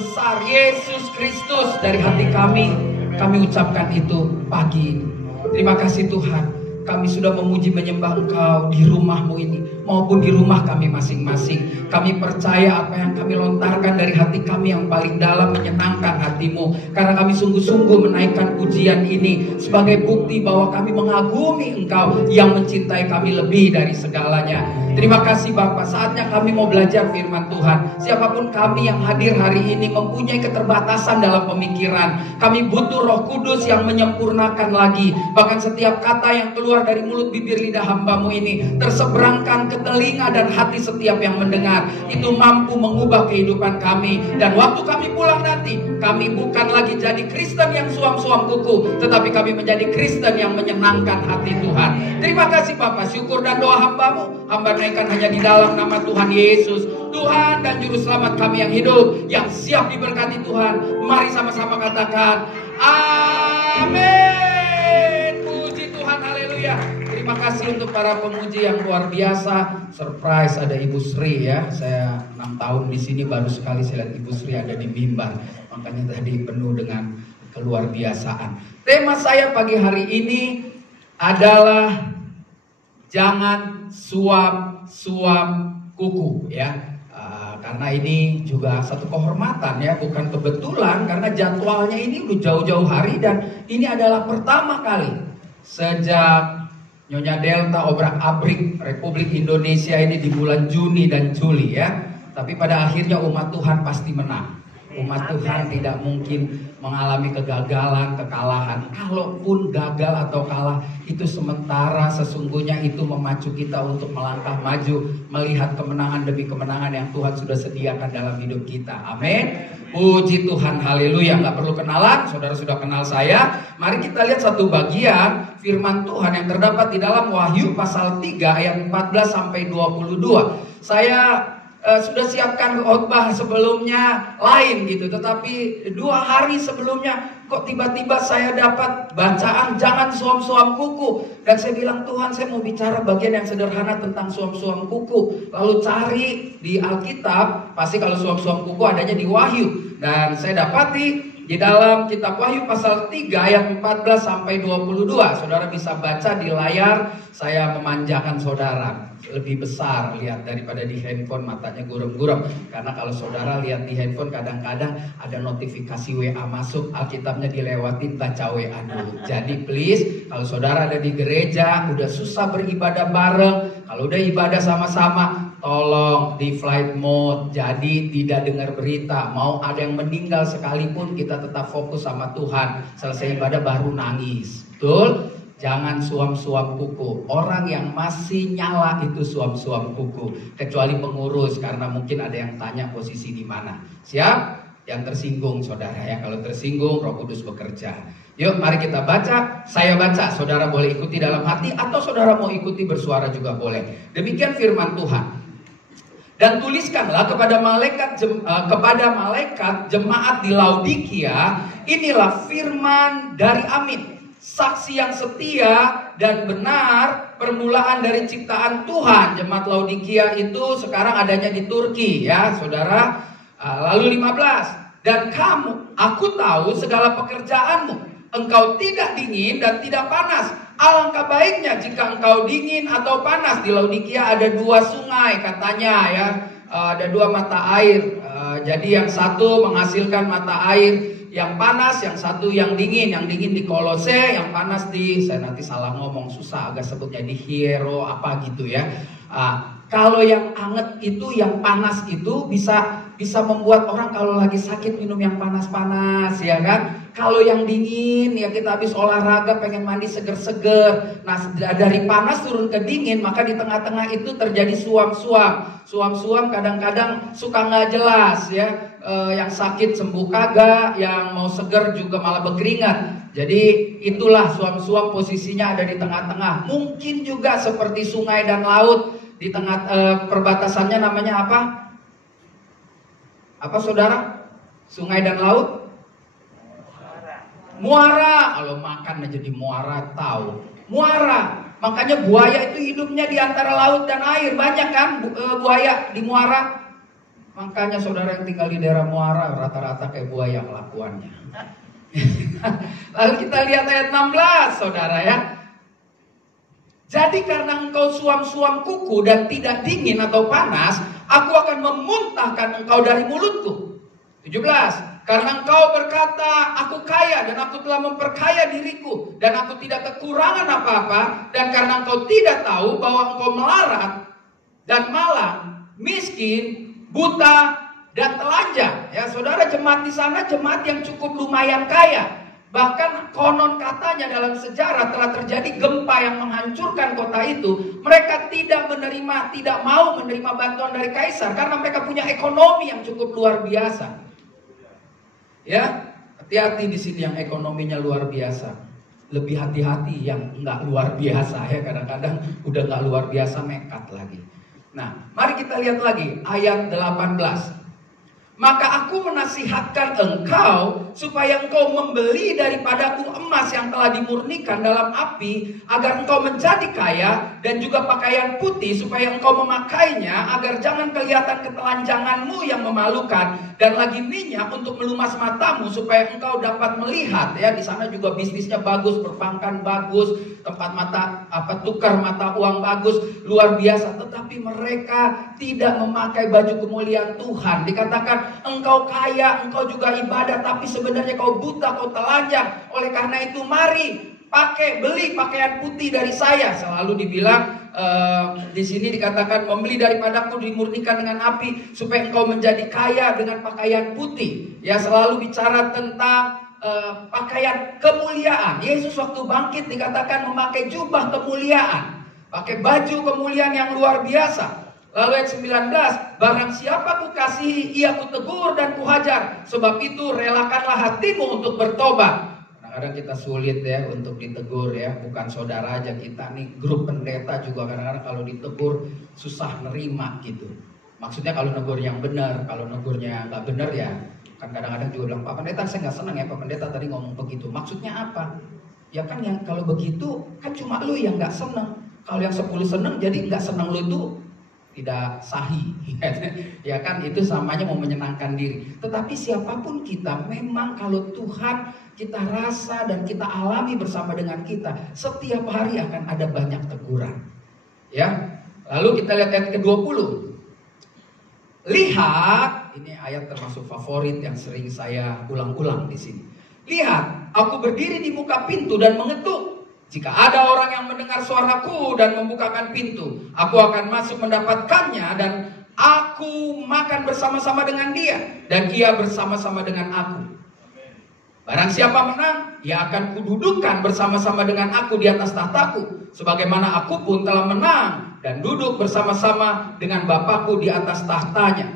besar Yesus Kristus dari hati kami ucapkan itu pagi ini. Terima kasih Tuhan, kami sudah memuji menyembah Engkau di rumah-Mu ini maupun di rumah kami masing-masing. Kami percaya apa yang kami lontarkan dari hati kami yang paling dalam menyenangkan hati-Mu, karena kami sungguh-sungguh menaikkan pujian ini sebagai bukti bahwa kami mengagumi Engkau yang mencintai kami lebih dari segalanya. Terima kasih Bapa, saatnya kami mau belajar firman Tuhan. Siapapun kami yang hadir hari ini mempunyai keterbatasan dalam pemikiran. Kami butuh Roh Kudus yang menyempurnakan lagi. Bahkan setiap kata yang keluar dari mulut bibir lidah hamba-Mu ini terseberangkan ke telinga dan hati setiap yang mendengar. Itu mampu mengubah kehidupan kami. Dan waktu kami pulang nanti, kami bukan lagi jadi Kristen yang suam-suam kuku, tetapi kami menjadi Kristen yang menyenangkan hati Tuhan. Terima kasih Bapa, syukur dan doa hamba-Mu hamba naikkan hanya di dalam nama Tuhan Yesus, Tuhan dan Juru Selamat kami yang hidup, yang siap diberkati Tuhan. Mari sama-sama katakan amin. Puji Tuhan, haleluya. Terima kasih untuk para pemuji yang luar biasa. Surprise, ada Ibu Sri ya. Saya 6 tahun di sini baru sekali saya lihat Ibu Sri ada di mimbar. Makanya tadi penuh dengan keluar biasaan. Tema saya pagi hari ini adalah jangan suam-suam kuku ya. Karena ini juga satu kehormatan ya, bukan kebetulan, karena jadwalnya ini udah jauh-jauh hari dan ini adalah pertama kali sejak Nyonya Delta obrak-abrik Republik Indonesia ini di bulan Juni dan Juli ya. Tapi pada akhirnya umat Tuhan pasti menang. Umat Tuhan tidak mungkin mengalami kegagalan, kekalahan. Kalaupun gagal atau kalah, itu sementara, sesungguhnya itu memacu kita untuk melangkah maju, melihat kemenangan demi kemenangan yang Tuhan sudah sediakan dalam hidup kita. Amin. Puji Tuhan, haleluya. Gak perlu kenalan, saudara sudah kenal saya. Mari kita lihat satu bagian firman Tuhan yang terdapat di dalam Wahyu pasal 3 ayat 14 sampai 22. Saya sudah siapkan khotbah sebelumnya lain gitu, tetapi 2 hari sebelumnya kok tiba-tiba saya dapat bacaan jangan suam-suam kuku, dan saya bilang Tuhan, saya mau bicara bagian yang sederhana tentang suam-suam kuku. Lalu cari di Alkitab, pasti kalau suam-suam kuku adanya di Wahyu, dan saya dapati di dalam kitab Wahyu pasal 3 ayat 14 sampai 22. Saudara bisa baca di layar, saya memanjakan saudara. Lebih besar lihat daripada di handphone, matanya gurem-gurem. Karena kalau saudara lihat di handphone kadang-kadang ada notifikasi WA masuk, Alkitabnya dilewatin, baca WA dulu. Jadi please, kalau saudara ada di gereja, udah susah beribadah bareng, kalau udah ibadah sama-sama, tolong di flight mode, jadi tidak dengar berita. Mau ada yang meninggal sekalipun, kita tetap fokus sama Tuhan. Selesai ibadah baru nangis. Betul? Jangan suam-suam kuku. Orang yang masih nyala itu suam-suam kuku. Kecuali pengurus, karena mungkin ada yang tanya posisi di mana. Siap? Yang tersinggung saudara ya. Kalau tersinggung, Roh Kudus bekerja. Yuk mari kita baca. Saya baca, saudara boleh ikuti dalam hati, atau saudara mau ikuti bersuara juga boleh. Demikian firman Tuhan. Dan tuliskanlah kepada malaikat jemaat di Laodikia, inilah firman dari Amin, saksi yang setia dan benar, permulaan dari ciptaan Tuhan. Jemaat Laodikia itu sekarang adanya di Turki ya saudara. Lalu 15, dan kamu, aku tahu segala pekerjaanmu, engkau tidak dingin dan tidak panas. Alangkah baiknya jika engkau dingin atau panas. Di Laodikia ada 2 sungai katanya ya, ada 2 mata air. Jadi yang satu menghasilkan mata air yang panas, yang satu yang dingin. Yang dingin di Kolose, yang panas di, saya nanti salah ngomong, susah agak sebutnya, di Hiero apa gitu ya. Kalau yang anget itu, yang panas itu bisa membuat orang kalau lagi sakit minum yang panas-panas ya kan. Kalau yang dingin ya kita habis olahraga pengen mandi seger-seger. Nah dari panas turun ke dingin, maka di tengah-tengah itu terjadi suam-suam. Suam-suam kadang-kadang suka nggak jelas ya. Yang sakit sembuh kagak, yang mau seger juga malah berkeringat. Jadi itulah suam-suam, posisinya ada di tengah-tengah. Mungkin juga seperti sungai dan laut. Di tengah perbatasannya namanya apa? Apa saudara? Sungai dan laut? Muara. Kalau makan aja di muara tahu. Muara. Makanya buaya itu hidupnya di antara laut dan air. Banyak kan buaya di muara? Makanya saudara yang tinggal di daerah Muara rata-rata kayak buaya kelakuannya. Lalu kita lihat ayat 16 saudara ya. Jadi karena engkau suam-suam kuku dan tidak dingin atau panas, aku akan memuntahkan engkau dari mulutku. 17. Karena engkau berkata, aku kaya dan aku telah memperkaya diriku dan aku tidak kekurangan apa-apa, dan karena engkau tidak tahu bahwa engkau melarat dan malang, miskin, buta dan telanjang. Ya, saudara, jemaat di sana jemaat yang cukup lumayan kaya. Bahkan konon katanya dalam sejarah telah terjadi gempa yang menghancurkan kota itu. Mereka tidak mau menerima bantuan dari kaisar karena mereka punya ekonomi yang cukup luar biasa. Ya, hati-hati di sini yang ekonominya luar biasa. Lebih hati-hati yang nggak luar biasa ya. Kadang-kadang udah nggak luar biasa nekat lagi. Nah, mari kita lihat lagi ayat 18. Maka aku menasihatkan engkau supaya engkau membeli daripadaku emas yang telah dimurnikan dalam api, agar engkau menjadi kaya, dan juga pakaian putih supaya engkau memakainya, agar jangan kelihatan ketelanjanganmu yang memalukan, dan lagi minyak untuk melumas matamu supaya engkau dapat melihat. Ya, di sana juga bisnisnya bagus, perbankan bagus, tempat tukar mata uang bagus, luar biasa. Tetapi mereka tidak memakai baju kemuliaan Tuhan. Dikatakan engkau kaya, engkau juga ibadah, tapi sebenarnya kau buta, kau telanjang. Oleh karena itu mari beli pakaian putih dari saya. Selalu dibilang di sini dikatakan membeli daripadaku dimurnikan dengan api supaya engkau menjadi kaya dengan pakaian putih. Ya, selalu bicara tentang pakaian kemuliaan. Yesus waktu bangkit dikatakan memakai jubah kemuliaan, pakai baju kemuliaan yang luar biasa. Lalu ayat 19, barang siapa ku kasihi, ia ku tegur dan ku hajar. Sebab itu relakanlah hatimu untuk bertobat. Kadang-kadang kita sulit ya untuk ditegur ya. Bukan saudara aja, kita nih grup pendeta juga kadang-kadang kalau ditegur susah nerima gitu. Maksudnya kalau negur yang benar, kalau negurnya nggak benar ya. Kan kadang-kadang juga bilang, Pak Pendeta saya nggak senang ya Pak Pendeta tadi ngomong begitu. Maksudnya apa? Ya kan yang kalau begitu kan cuma lu yang nggak senang. Kalau yang 10 senang jadi nggak senang lu itu tidak sahih. Ya kan, itu samanya mau menyenangkan diri. Tetapi siapapun kita, memang kalau Tuhan kita rasa dan kita alami bersama dengan kita, setiap hari akan ada banyak teguran. Ya. Lalu kita lihat ayat ke-20. Lihat, ini ayat termasuk favorit yang sering saya ulang-ulang di sini. Lihat, aku berdiri di muka pintu dan mengetuk. Jika ada orang yang mendengar suaraku dan membukakan pintu, aku akan masuk mendapatkannya dan aku makan bersama-sama dengan dia dan ia bersama-sama dengan aku. Barang siapa menang, ia akan kududukkan bersama-sama dengan aku di atas tahtaku, sebagaimana aku pun telah menang dan duduk bersama-sama dengan Bapakku di atas tahtanya.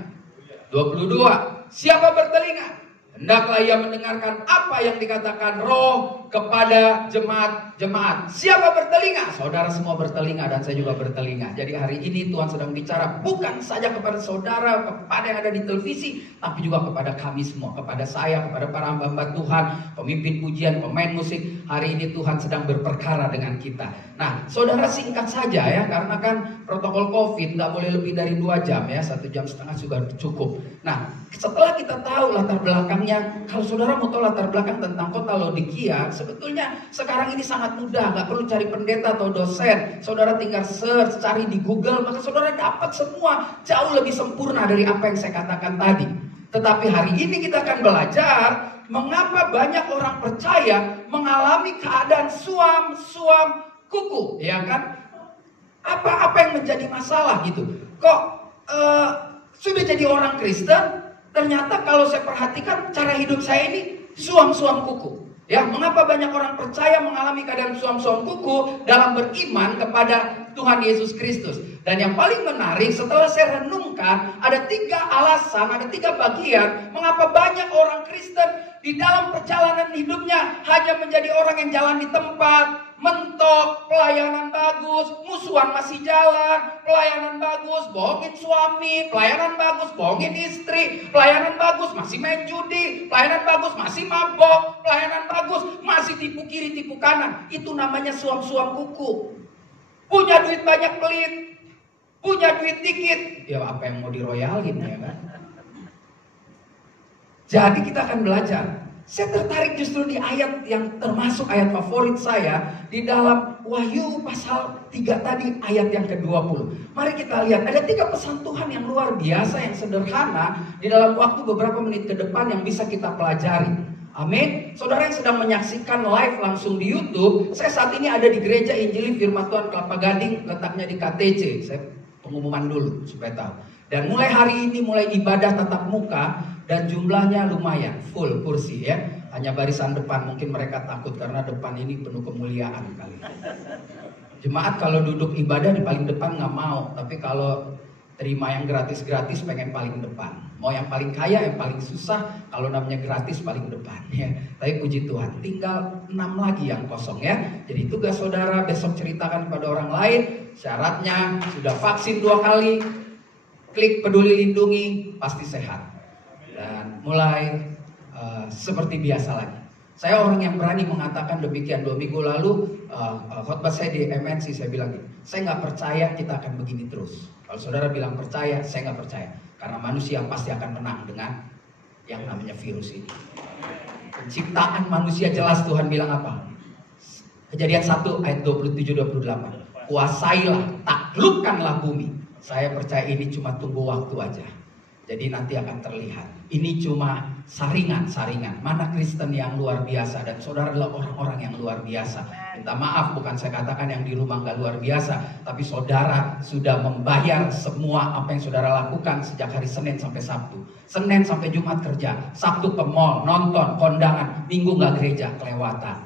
22. Siapa bertelinga, hendaklah ia mendengarkan apa yang dikatakan Roh kepada jemaat-jemaat. Siapa bertelinga? Saudara semua bertelinga dan saya juga bertelinga. Jadi hari ini Tuhan sedang bicara bukan saja kepada saudara, kepada yang ada di televisi, tapi juga kepada kami semua, kepada saya, kepada para hamba Tuhan, pemimpin pujian, pemain musik. Hari ini Tuhan sedang berperkara dengan kita. Nah, saudara singkat saja ya, karena kan protokol COVID nggak boleh lebih dari 2 jam ya, 1,5 jam sudah cukup. Nah, setelah kita tahu latar belakangnya, kalau saudara mau tahu latar belakang tentang kota Laodikia, sebetulnya sekarang ini sangat mudah, nggak perlu cari pendeta atau dosen. Saudara tinggal search, cari di Google, maka saudara dapat semua jauh lebih sempurna dari apa yang saya katakan tadi. Tetapi hari ini kita akan belajar mengapa banyak orang percaya mengalami keadaan suam kuku, ya kan? Apa yang menjadi masalah gitu? Kok sudah jadi orang Kristen, ternyata kalau saya perhatikan cara hidup saya ini suam kuku. Ya, mengapa banyak orang percaya mengalami keadaan suam kuku dalam beriman kepada Tuhan Yesus Kristus? Dan yang paling menarik setelah saya renungkan, ada 3 alasan, ada 3 bagian mengapa banyak orang Kristen di dalam perjalanan hidupnya hanya menjadi orang yang jalan di tempat, mentok, pelayanan bagus, musuhan masih jalan, pelayanan bagus, bohongin suami, pelayanan bagus, bohongin istri, pelayanan bagus, masih main judi, pelayanan bagus, masih mabok, pelayanan bagus, masih tipu kiri, tipu kanan. Itu namanya suam kuku. Punya duit banyak pelit, punya duit dikit, ya apa yang mau diroyalin ya kan? Jadi kita akan belajar. Saya tertarik justru di ayat yang termasuk ayat favorit saya di dalam Wahyu pasal 3 tadi, ayat yang ke-20. Mari kita lihat, ada 3 pesan Tuhan yang luar biasa, yang sederhana di dalam waktu beberapa menit ke depan yang bisa kita pelajari. Amin. Saudara yang sedang menyaksikan live langsung di YouTube, saya saat ini ada di Gereja Injili Firman Tuhan Kelapa Gading, letaknya di KTC. Saya pengumuman dulu supaya tahu. Dan mulai hari ini mulai ibadah tatap muka dan jumlahnya lumayan full kursi ya. Hanya barisan depan, mungkin mereka takut karena depan ini penuh kemuliaan kali. Jemaat kalau duduk ibadah di paling depan nggak mau, tapi kalau terima yang gratis-gratis pengen paling depan. Mau yang paling kaya, yang paling susah, kalau namanya gratis paling depan ya. Tapi puji Tuhan, tinggal 6 lagi yang kosong ya. Jadi tugas saudara besok ceritakan kepada orang lain. Syaratnya sudah vaksin 2 kali, klik peduli lindungi, pasti sehat. Dan mulai seperti biasa lagi. Saya orang yang berani mengatakan demikian. 2 minggu lalu khotbah saya di MNC, saya bilang gini, saya nggak percaya kita akan begini terus. Kalau saudara bilang percaya, saya nggak percaya. Karena manusia pasti akan menang dengan yang namanya virus ini. Penciptaan manusia jelas Tuhan bilang apa? Kejadian 1 ayat 27-28. Kuasailah, taklukkanlah bumi. Saya percaya ini cuma tunggu waktu aja. Jadi nanti akan terlihat. Ini cuma saringan-saringan. Mana Kristen yang luar biasa. Dan saudara adalah orang-orang yang luar biasa. Minta maaf, bukan saya katakan yang di rumah gak luar biasa. Tapi saudara sudah membayar semua apa yang saudara lakukan sejak hari Senin sampai Sabtu. Senin sampai Jumat kerja. Sabtu ke mall, nonton, kondangan. Minggu gak gereja, kelewatan.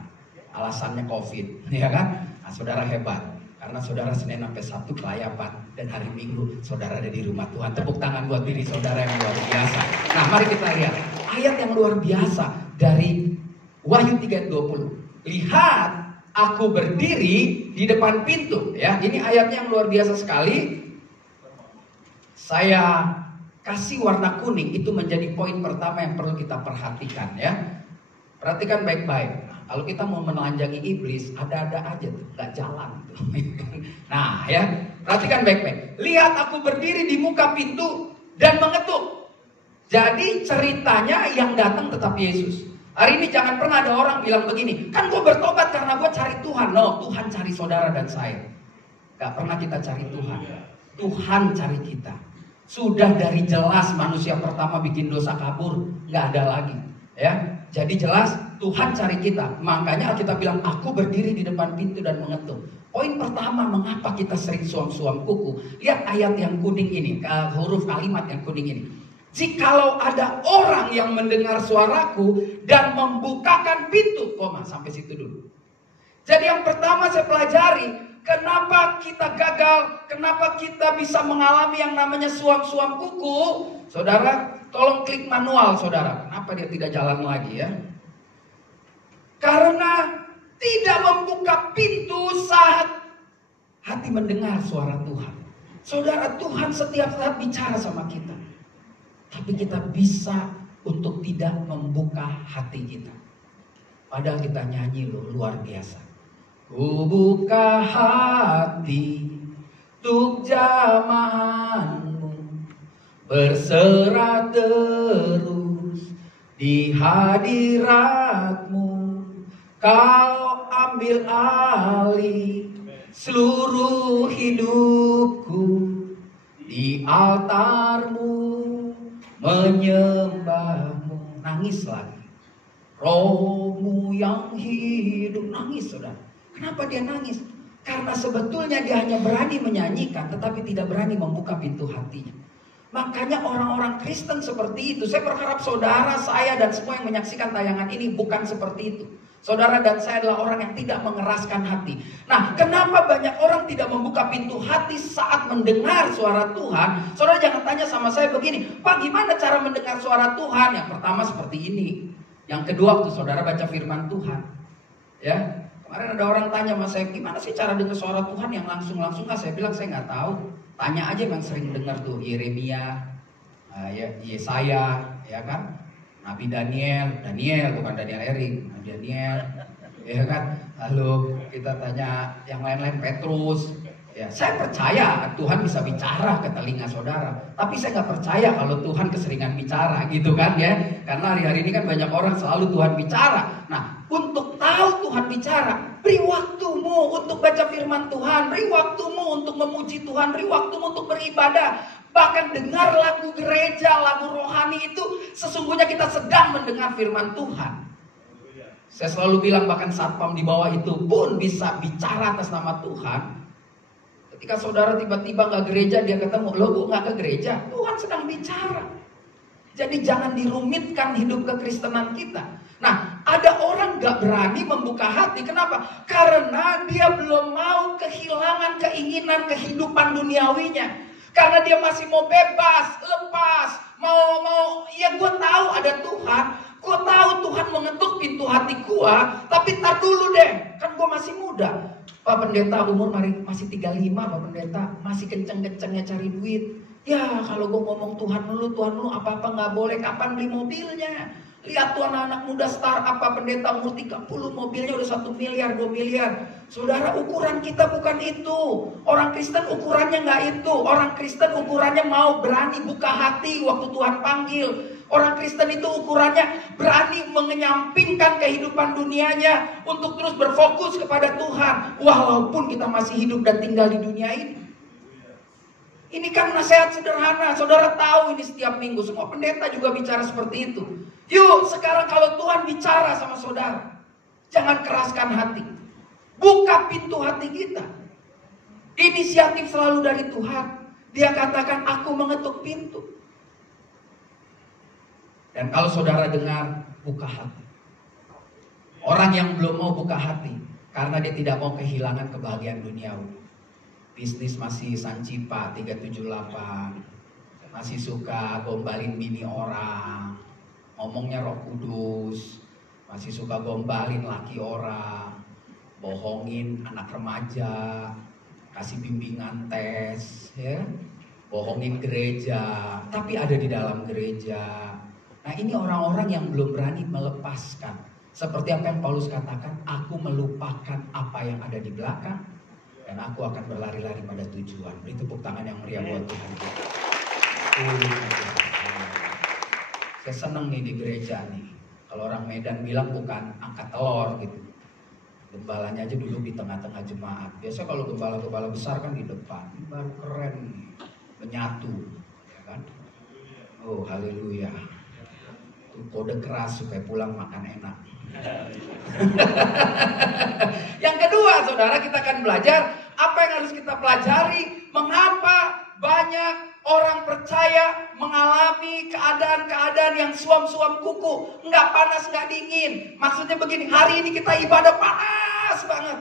Alasannya COVID. Ya kan? Nah, saudara hebat. Karena saudara Senin sampai Sabtu kelayapan. Dan hari Minggu saudara ada di rumah Tuhan. Tepuk tangan buat diri saudara yang luar biasa. Nah, mari kita lihat ayat yang luar biasa dari Wahyu 3:20. Lihat, aku berdiri di depan pintu. Ya, ini ayatnya yang luar biasa sekali. Saya kasih warna kuning, itu menjadi poin pertama yang perlu kita perhatikan ya. Perhatikan baik-baik. Kalau kita mau menelanjangi iblis, ada-ada aja tuh, nggak jalan tuh. Nah ya, perhatikan baik-baik. Lihat, aku berdiri di muka pintu dan mengetuk. Jadi ceritanya yang datang tetap Yesus. Hari ini jangan pernah ada orang bilang begini, kan gue bertobat karena gue cari Tuhan. No, Tuhan cari saudara dan saya. Gak pernah kita cari Tuhan. Tuhan cari kita. Sudah dari jelas manusia pertama bikin dosa kabur, gak ada lagi. Ya, jadi jelas Tuhan cari kita. Makanya Alkitab bilang, aku berdiri di depan pintu dan mengetuk. Poin pertama, mengapa kita sering suam-suam kuku? Lihat ayat yang kuning ini, huruf kalimat yang kuning ini. Jikalau ada orang yang mendengar suaraku dan membukakan pintu, koma, sampai situ dulu. Jadi yang pertama saya pelajari, kenapa kita gagal, kenapa kita bisa mengalami yang namanya suam-suam kuku. Saudara, tolong klik manual saudara. Kenapa dia tidak jalan lagi ya? Karena tidak membuka pintu saat hati mendengar suara Tuhan. Saudara, Tuhan setiap saat bicara sama kita. Tapi kita bisa untuk tidak membuka hati kita. Padahal kita nyanyi loh, luar biasa. Ku buka hati untuk jamahanmu, berserah terus di hadiratmu. Kau ambil alih seluruh hidupku, di altarmu menyembahmu. Nangis lagi. Rohmu yang hidup. Nangis saudara. Kenapa dia nangis? Karena sebetulnya dia hanya berani menyanyikan, tetapi tidak berani membuka pintu hatinya. Makanya orang-orang Kristen seperti itu. Saya berharap saudara, saya, dan semua yang menyaksikan tayangan ini bukan seperti itu. Saudara dan saya adalah orang yang tidak mengeraskan hati. Nah, kenapa banyak orang tidak membuka pintu hati saat mendengar suara Tuhan? Saudara jangan tanya sama saya begini, Pak, gimana cara mendengar suara Tuhan? Yang pertama seperti ini. Yang kedua, waktu saudara baca firman Tuhan. Ya, kemarin ada orang tanya sama saya, gimana sih cara dengar suara Tuhan yang langsung-langsung? Saya bilang saya nggak tahu. Tanya aja yang sering dengar tuh, Yeremia, Yesaya, ya kan? Nabi Daniel bukan Daniel Erik, Nabi Daniel, ya kan? Lalu kita tanya yang lain-lain, Petrus, Ya, saya percaya Tuhan bisa bicara ke telinga saudara, tapi saya nggak percaya kalau Tuhan keseringan bicara gitu kan ya. Karena hari-hari ini kan banyak orang selalu Tuhan bicara. Nah, untuk tahu Tuhan bicara, beri waktumu untuk baca firman Tuhan, beri waktumu untuk memuji Tuhan, beri waktumu untuk beribadah. Bahkan dengar lagu gereja, lagu rohani itu sesungguhnya kita sedang mendengar firman Tuhan. Saya selalu bilang bahkan satpam di bawah itu pun bisa bicara atas nama Tuhan. Ketika saudara tiba-tiba nggak gereja, dia ketemu, lo kok nggak ke gereja? Tuhan sedang bicara. Jadi jangan dirumitkan hidup kekristenan kita. Nah, ada orang nggak berani membuka hati. Kenapa? Karena dia belum mau kehilangan keinginan kehidupan duniawinya. Karena dia masih mau bebas, lepas, mau ya gue tahu ada Tuhan. Gue tahu Tuhan mengetuk pintu hati gue, tapi tar dulu deh, kan gue masih muda. Pak Pendeta umur masih 35, Pak Pendeta masih kenceng-kencengnya cari duit. Ya kalau gue ngomong Tuhan dulu apa-apa gak boleh. Kapan beli mobilnya? Lihat tuh anak-anak muda startup Pak Pendeta umur 30 mobilnya udah 1 miliar, 2 miliar. Saudara, ukuran kita bukan itu. Orang Kristen ukurannya gak itu. Orang Kristen ukurannya mau berani buka hati waktu Tuhan panggil. Orang Kristen itu ukurannya berani mengenyampingkan kehidupan dunianya untuk terus berfokus kepada Tuhan. Walaupun kita masih hidup dan tinggal di dunia ini. Ini kan nasihat sederhana. Saudara tahu ini setiap minggu. Semua pendeta juga bicara seperti itu. Yuk sekarang kalau Tuhan bicara sama saudara, jangan keraskan hati. Buka pintu hati kita. Inisiatif selalu dari Tuhan. Dia katakan aku mengetuk pintu. Dan kalau saudara dengar, buka hati. Orang yang belum mau buka hati karena dia tidak mau kehilangan kebahagiaan duniawi. Bisnis masih sancipa 378, masih suka gombalin bini orang, ngomongnya Roh Kudus, masih suka gombalin laki orang, bohongin anak remaja, kasih bimbingan tes, ya, bohongin gereja, tapi ada di dalam gereja. Nah ini orang-orang yang belum berani melepaskan. Seperti apa yang Paulus katakan, aku melupakan apa yang ada di belakang dan aku akan berlari-lari pada tujuan. Beri tepuk tangan yang meriah buat Tuhan. Saya seneng nih di gereja nih. Kalau orang Medan bilang bukan angkat telur gitu. Gembalanya aja dulu di tengah-tengah jemaat. Biasa kalau gembala-gembala besar kan di depan. Ini baru keren nih. Menyatu. Ya kan? Oh haleluya. Kode keras supaya pulang makan enak. Yang kedua, saudara, kita akan belajar apa yang harus kita pelajari. Mengapa banyak orang percaya mengalami keadaan-keadaan yang suam-suam kuku, nggak panas, nggak dingin. Maksudnya begini, hari ini kita ibadah panas banget,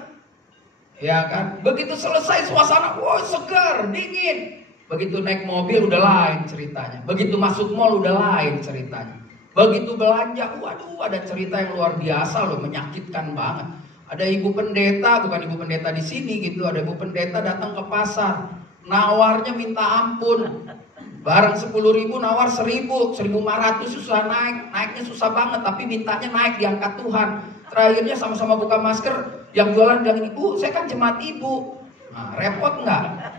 ya kan? Begitu selesai suasana, wah segar, dingin. Begitu naik mobil udah lain ceritanya. Begitu masuk mall udah lain ceritanya. Begitu belanja, waduh ada cerita yang luar biasa loh, menyakitkan banget. Ada ibu pendeta, bukan ibu pendeta di sini gitu, ada ibu pendeta datang ke pasar, nawarnya minta ampun. Barang 10.000 nawar 1.000, 1.500 susah naiknya susah banget, tapi mintanya naik diangkat Tuhan. Terakhirnya sama-sama buka masker, yang jualan bilang ini, Bu, saya kan jemaat ibu. Nah, repot nggak?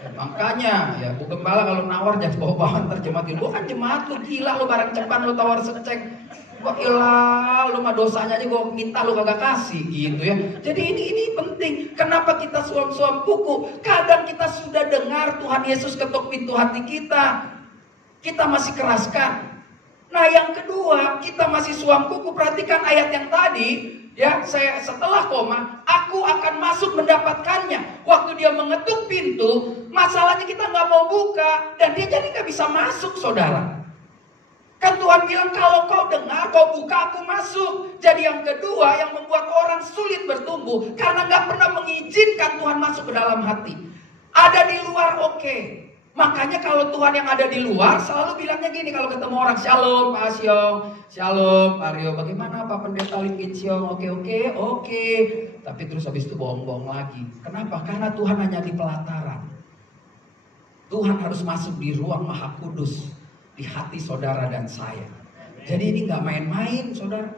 Makanya ya Bu Gembala kalau nawar jangan bawa-bawa terjemahin. Lu kan jemaat lu gila, lu barang cepat lu tawar secek. Kok ilah lu mah dosanya aja gua minta lu kagak kasih gitu ya. Jadi ini penting. Kenapa kita suam-suam kuku? Kadang kita sudah dengar Tuhan Yesus ketuk pintu hati kita. Kita masih keraskan. Nah yang kedua, kita masih suam kuku. Perhatikan ayat yang tadi. Ya, saya setelah koma, aku akan masuk mendapatkannya. Waktu dia mengetuk pintu, masalahnya kita nggak mau buka dan dia jadi nggak bisa masuk, saudara. Kan Tuhan bilang kalau kau dengar, kau buka, aku masuk. Jadi yang kedua yang membuat orang sulit bertumbuh karena nggak pernah mengizinkan Tuhan masuk ke dalam hati. Ada di luar, oke. Makanya kalau Tuhan yang ada di luar selalu bilangnya gini kalau ketemu orang, Shalom Pak Siong, Shalom Pak Rio, bagaimana Pak Pendeta Lipin Siong, oke. Tapi terus habis itu bohong-bohong lagi. Kenapa? Karena Tuhan hanya di pelataran. Tuhan harus masuk di ruang Maha Kudus, di hati saudara dan saya. Jadi ini nggak main-main, saudara.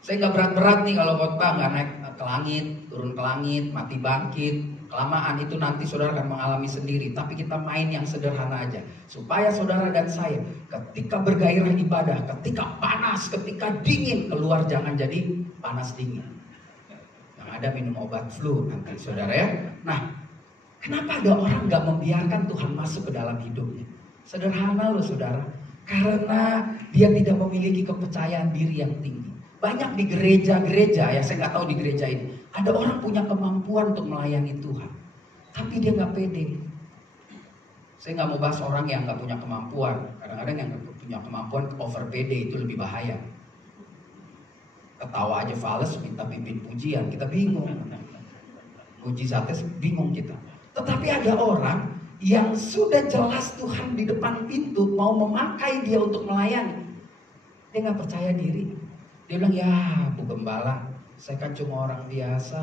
Saya nggak berat-berat nih kalau khotbah, nggak naik ke langit, turun ke langit, mati bangkit. Kelamaan itu nanti saudara akan mengalami sendiri. Tapi kita main yang sederhana aja. Supaya saudara dan saya ketika bergairah ibadah, ketika panas, ketika dingin, keluar jangan jadi panas dingin. Yang ada minum obat flu nanti saudara ya. Nah, kenapa ada orang gak membiarkan Tuhan masuk ke dalam hidupnya? Sederhana loh saudara. Karena dia tidak memiliki kepercayaan diri yang tinggi. Banyak di gereja-gereja, ya saya nggak tahu di gereja ini, ada orang punya kemampuan untuk melayani Tuhan, tapi dia nggak pede. Saya nggak mau bahas orang yang nggak punya kemampuan. Kadang-kadang yang nggak punya kemampuan over pede itu lebih bahaya. Ketawa aja fales, minta pimpin pujian, kita bingung. Mujizatnya bingung kita. Tetapi ada orang yang sudah jelas Tuhan di depan pintu mau memakai dia untuk melayani, dia nggak percaya diri. Dia bilang, ya Bu Gembala, saya kan cuma orang biasa,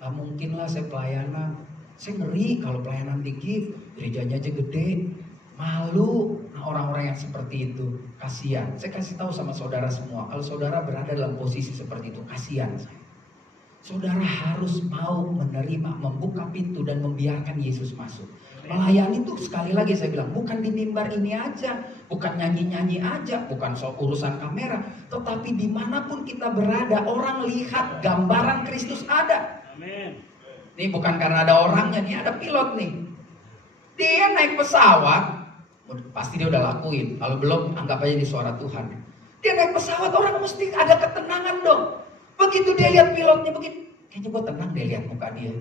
gak mungkin lah saya pelayanan. Saya ngeri kalau pelayanan di gift, gerejanya aja gede, malu. Nah, orang-orang yang seperti itu, kasihan. Saya kasih tahu sama saudara semua, kalau saudara berada dalam posisi seperti itu, kasihan saya. Saudara harus mau menerima, membuka pintu dan membiarkan Yesus masuk. Melayani itu sekali lagi saya bilang, bukan di mimbar ini aja, bukan nyanyi-nyanyi aja, bukan soal urusan kamera, tetapi dimanapun kita berada, orang lihat gambaran Kristus ada. Amin. Ini bukan karena ada orangnya, nih ada pilot nih. Dia naik pesawat, pasti dia udah lakuin. Kalau belum, anggap aja di suara Tuhan. Dia naik pesawat, orang mesti ada ketenangan dong. Begitu dia lihat pilotnya begini, kayaknya gue tenang deh lihat muka dia.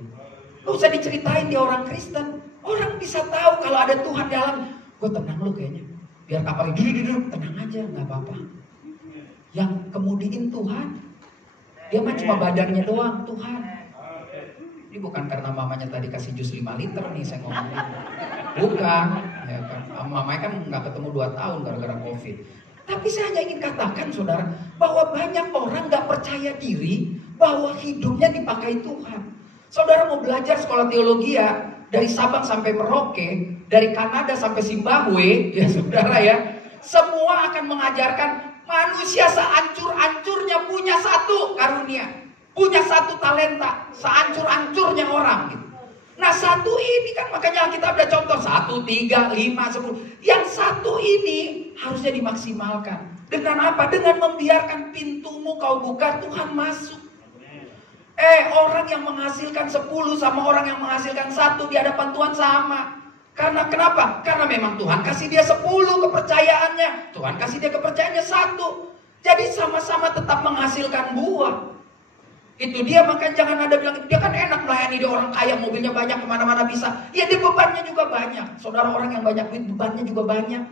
Gak usah diceritain dia orang Kristen. Orang bisa tahu kalau ada Tuhan dalam. Gue tenang lu kayaknya. Biar kapalnya duduk, tenang aja, gak apa-apa. Yang kemudiin Tuhan. Dia mah cuma badannya doang, Tuhan. Ini bukan karena mamanya tadi kasih jus 5 liter nih saya ngomongin. Bukan. Ya kan. Mamanya kan gak ketemu 2 tahun gara-gara COVID. Tapi saya hanya ingin katakan saudara, bahwa banyak orang gak percaya diri bahwa hidupnya dipakai Tuhan. Saudara mau belajar sekolah teologi ya, dari Sabang sampai Merauke, dari Kanada sampai Zimbabwe, ya saudara ya, semua akan mengajarkan manusia sehancur-hancurnya punya satu karunia, punya satu talenta, sehancur-hancurnya orang gitu. Nah satu ini kan makanya kita ada contoh 1, 3, 5, 10. Yang satu ini harusnya dimaksimalkan. Dengan apa? Dengan membiarkan pintumu kau buka, Tuhan masuk. Orang yang menghasilkan 10 sama orang yang menghasilkan 1 di hadapan Tuhan sama. Karena kenapa? Karena memang Tuhan kasih dia 10 kepercayaannya. Tuhan kasih dia kepercayaannya 1. Jadi sama-sama tetap menghasilkan buah. Itu dia, makanya jangan ada bilang, dia kan enak melayani, dia orang kaya, mobilnya banyak, kemana-mana bisa. Ya dia bebannya juga banyak. Saudara, orang yang banyak duit, bebannya juga banyak.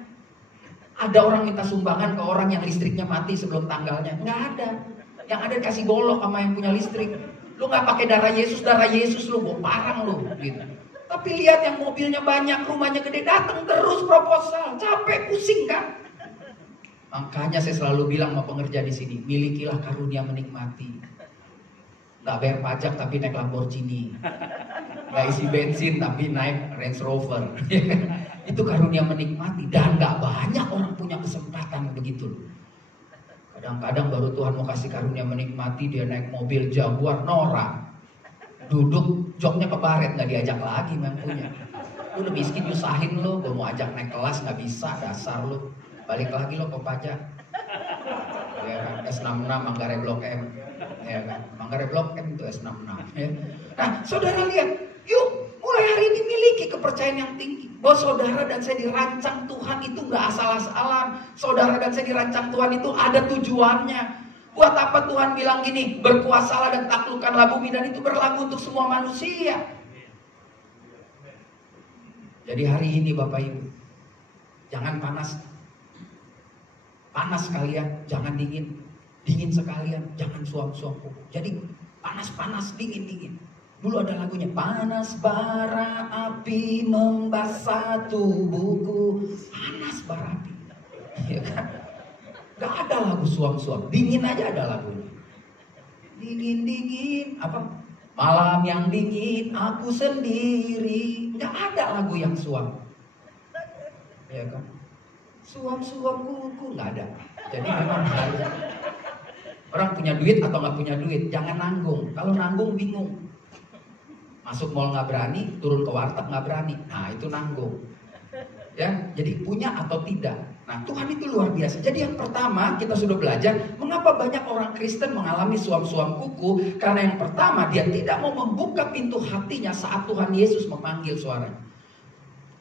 Ada orang minta sumbangan ke orang yang listriknya mati sebelum tanggalnya. Nggak ada. Yang ada dikasih golok sama yang punya listrik. Lu nggak pakai darah Yesus lu, gua parang lu gitu. Tapi lihat yang mobilnya banyak, rumahnya gede, datang terus proposal, capek, pusing kan? Makanya saya selalu bilang sama pengerja di sini, milikilah karunia menikmati. Nggak bayar pajak tapi naik Lamborghini, nggak isi bensin tapi naik Range Rover. Itu karunia menikmati, dan nggak banyak orang punya kesempatan begitu. Kadang-kadang baru Tuhan mau kasih karunia menikmati, dia naik mobil Jaguar norak, duduk joknya kebaret, nggak diajak lagi mampunya. Lu udah miskin nyusahin lu, gue mau ajak naik kelas nggak bisa, dasar lu. Balik lagi lo ke pajak. Ya kan, S66 Manggarai Blok M. Ya kan, Manggarai Blok M itu S66. Ya. Nah, saudara lihat, yuk mulai hari ini miliki kepercayaan yang tinggi. Bahwa saudara dan saya dirancang Tuhan itu nggak asal-asalan. Saudara dan saya dirancang Tuhan itu ada tujuannya. Buat apa Tuhan bilang gini, berkuasalah dan taklukkanlah bumi, dan itu berlaku untuk semua manusia. Jadi hari ini Bapak Ibu, jangan panas sekalian, jangan dingin sekalian, jangan suam-suam. Jadi panas-panas, dingin. Dulu ada lagunya, panas bara api membasah tubuhku. Panas bara api, ya kan? Gak ada lagu suam-suam, dingin aja ada lagunya. Dingin, apa? Malam yang dingin, aku sendiri. Gak ada lagu yang suam, ya kan? Suam-suam kuku, gak ada. Jadi memang harus Orang punya duit atau nggak punya duit, jangan nanggung. Kalau nanggung bingung. Masuk mall nggak berani, turun ke warteg nggak berani. Nah itu nanggung. Ya, jadi punya atau tidak. Nah Tuhan itu luar biasa. Jadi yang pertama kita sudah belajar mengapa banyak orang Kristen mengalami suam-suam kuku. Karena yang pertama dia tidak mau membuka pintu hatinya saat Tuhan Yesus memanggil suaranya.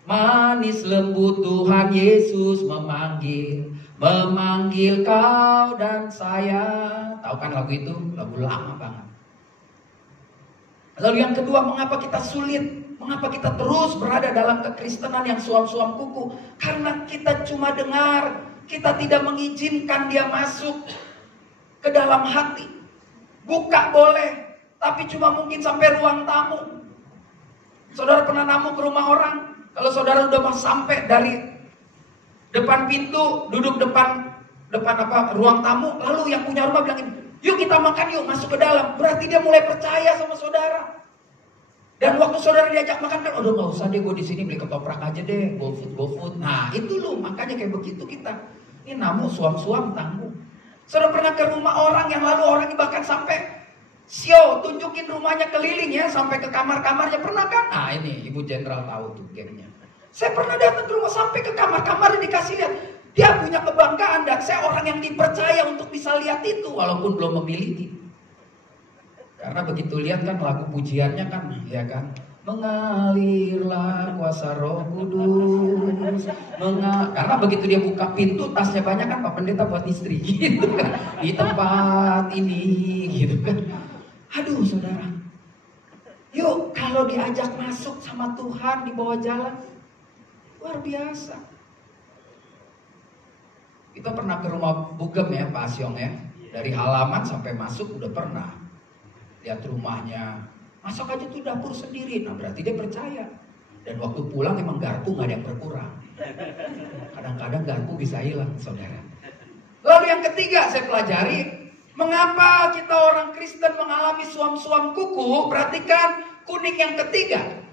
Manis lembut Tuhan Yesus memanggil kau dan saya. Tahu kan lagu itu? Lagu lama banget. Lalu yang kedua, mengapa kita sulit? Mengapa kita terus berada dalam kekristenan yang suam-suam kuku? Karena kita cuma dengar, kita tidak mengizinkan dia masuk ke dalam hati. Buka boleh, tapi cuma mungkin sampai ruang tamu. Saudara pernah namu ke rumah orang? Kalau saudara udah sampai dari depan pintu, duduk depan ruang tamu, lalu yang punya rumah bilang, yuk kita makan yuk, masuk ke dalam. Berarti dia mulai percaya sama saudara. Dan waktu saudara diajak makan kan, aduh nggak usah deh, gue di sini beli ketoprak aja deh, GoFood. Nah itu loh, makanya kayak begitu kita. Ini namu suam-suam tanggung. Saudara pernah ke rumah orang yang lalu orang bahkan sampai tunjukin rumahnya keliling ya, sampai ke kamar-kamarnya, pernah kan? Nah ini Ibu Jenderal tahu tuh gengnya. Saya pernah datang ke rumah sampai ke kamar-kamarnya dikasih lihat. Dia punya kebanggaan dan saya orang yang dipercaya untuk bisa lihat itu walaupun belum memiliki. Karena begitu lihat kan lagu pujiannya kan, ya kan, mengalirlah kuasa Roh Kudus. Karena begitu dia buka pintu, tasnya banyak kan, Pak Pendeta buat istri, gitu kan, di tempat ini, gitu kan. Aduh saudara, yuk kalau diajak masuk sama Tuhan di bawah jalan, luar biasa. Kita pernah ke rumah Bugem ya, Pak Asyong ya, dari halaman sampai masuk udah pernah. Lihat rumahnya, masak aja tuh dapur sendiri. Nah berarti dia percaya. Dan waktu pulang emang garpu gak ada yang berkurang. Kadang-kadang garpu bisa hilang saudara. Lalu yang ketiga saya pelajari, mengapa kita orang Kristen mengalami suam-suam kuku. Perhatikan kuning yang ketiga.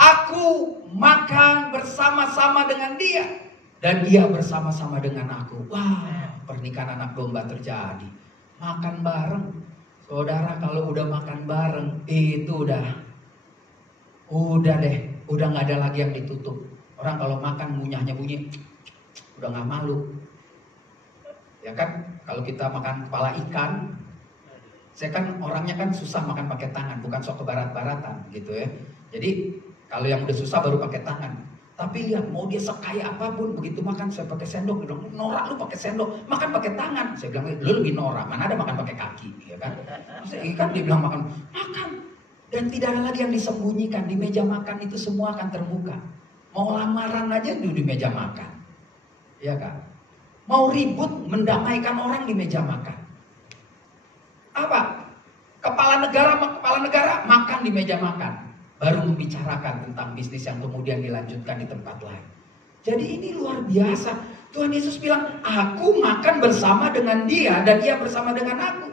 Aku makan bersama-sama dengan dia, dan dia bersama-sama dengan aku. Wah, pernikahan anak domba terjadi. Makan bareng. Saudara kalau udah makan bareng, itu udah deh, udah gak ada lagi yang ditutup. Orang kalau makan ngunyahnya bunyi, udah gak malu. Ya kan, kalau kita makan kepala ikan, saya kan orangnya kan susah makan pakai tangan, bukan sok kebarat-baratan gitu ya. Jadi kalau yang udah susah baru pakai tangan. Tapi lihat, mau dia sekaya apapun, begitu makan saya pakai sendok. Dia bilang, norak lu pakai sendok, makan pakai tangan. Saya bilang, lu lebih norak, mana ada makan pakai kaki, ya kan? Terus kan dia bilang makan. Dan tidak ada lagi yang disembunyikan. Di meja makan itu semua akan terbuka. Mau lamaran aja di meja makan, ya kan? Mau ribut, mendamaikan orang di meja makan. Apa? Kepala negara makan di meja makan. Baru membicarakan tentang bisnis yang kemudian dilanjutkan di tempat lain. Jadi ini luar biasa. Tuhan Yesus bilang, aku makan bersama dengan dia dan dia bersama dengan aku.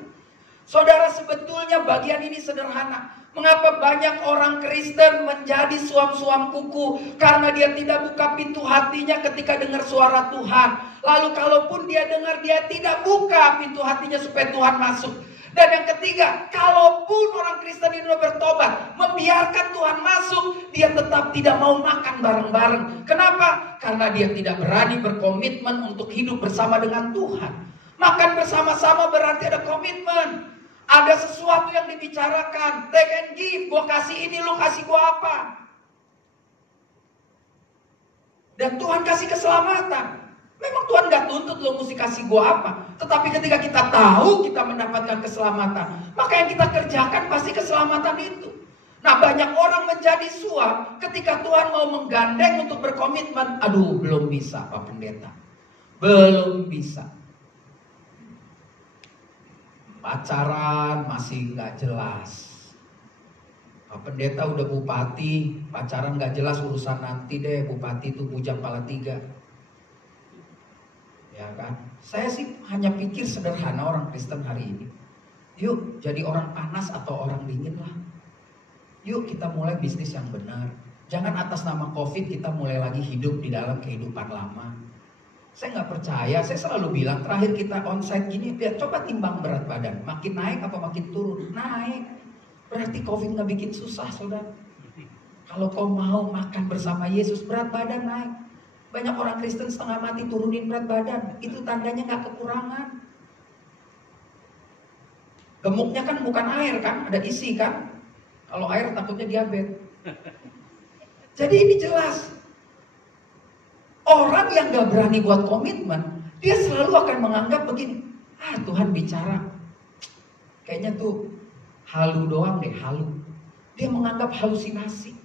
Saudara, sebetulnya bagian ini sederhana. Mengapa banyak orang Kristen menjadi suam-suam kuku? Karena dia tidak buka pintu hatinya ketika dengar suara Tuhan. Lalu kalaupun dia dengar, dia tidak buka pintu hatinya supaya Tuhan masuk. Dan yang ketiga, kalaupun orang Kristen ini bertobat, membiarkan Tuhan masuk, dia tetap tidak mau makan bareng-bareng. Kenapa? Karena dia tidak berani berkomitmen untuk hidup bersama dengan Tuhan. Makan bersama-sama berarti ada komitmen. Ada sesuatu yang dibicarakan. Take and give, gue kasih ini, lu kasih gue apa. Dan Tuhan kasih keselamatan. Memang Tuhan gak tuntut lo mesti kasih gua apa. Tetapi ketika kita tahu kita mendapatkan keselamatan, maka yang kita kerjakan pasti keselamatan itu. Nah banyak orang menjadi suam ketika Tuhan mau menggandeng untuk berkomitmen. Aduh belum bisa Pak Pendeta. Belum bisa. Pacaran masih gak jelas. Pak Pendeta udah bupati, pacaran gak jelas, urusan nanti deh. Bupati itu bujang pala 3. Ya kan? Saya sih hanya pikir sederhana orang Kristen hari ini. Yuk jadi orang panas atau orang dingin lah. Yuk kita mulai bisnis yang benar. Jangan atas nama COVID kita mulai lagi hidup di dalam kehidupan lama. Saya nggak percaya, saya selalu bilang terakhir kita onsite gini, ya coba timbang berat badan. Makin naik apa makin turun? Naik. Berarti COVID nggak bikin susah, saudara. Kalau kau mau makan bersama Yesus, berat badan naik. Banyak orang Kristen setengah mati turunin berat badan. Itu tandanya nggak kekurangan. Gemuknya kan bukan air kan, ada isi kan. Kalau air takutnya diabetes. Jadi ini jelas. Orang yang gak berani buat komitmen, dia selalu akan menganggap begini, Tuhan bicara, kayaknya tuh halu doang deh, halu. Dia menganggap halusinasi.